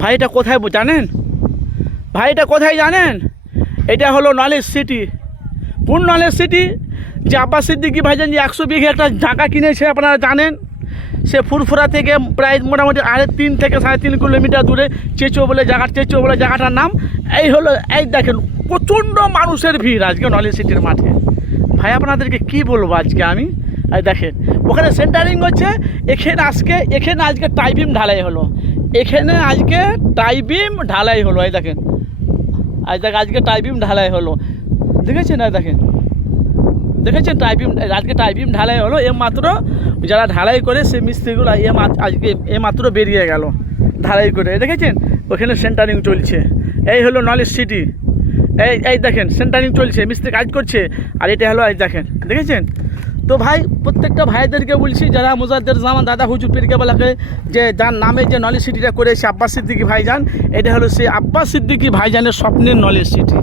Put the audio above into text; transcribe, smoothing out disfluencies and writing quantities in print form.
ভাই এটা কোথায় জানেন? ভাই এটা কোথায় জানেন? এটা হলো নলেজ সিটি। কোন নলেজ সিটি? যে আব্বাস সিদ্দিকী ভাইজান যে 100 বিঘে একটা জায়গা কিনেছে আপনারা জানেন। সে ফুরফুরা থেকে প্রায় মোটামুটি 3.5 থেকে 3.5 কিলোমিটার দূরে চেচো বলে জায়গাটার নাম। এই হলো, এই দেখেন প্রচণ্ড মানুষের ভিড় আজকে নলেজ সিটির মাঠে। ভাই আপনাদেরকে কি বলবো আজকে আমি, এই দেখেন ওখানে সেন্টারিং হচ্ছে। এখানে আজকে টাইবিম ঢালাই হলো। এই দেখেন আজকে টাইবিম ঢালাই হলো। দেখেছেন? দেখেছেন আজকে টাইবিম ঢালাই হলো। মাত্র যারা ঢালাই করে সে মিস্ত্রিগুলো মাত্র বেরিয়ে গেল ঢালাই করে। দেখেছেন ওখানে সেন্টারিং চলছে। এই হলো নলেজ সিটি। এই দেখেন সেন্টারিং চলছে, মিস্ত্রি কাজ করছে। আর এটা হলো দেখেছেন? তো ভাই প্রত্যেকটা ভাইদেরকে বলছি, যারা মুজাদ্দের জামান দাদা হুজুর পীর কেবলাকে যে যার নামে যে নলেজ সিটিটা করেছে আব্বাস সিদ্দিকী ভাইজান, এটা হলো সেই আব্বাস সিদ্দিকী ভাইজানের স্বপ্নের নলেজ সিটি।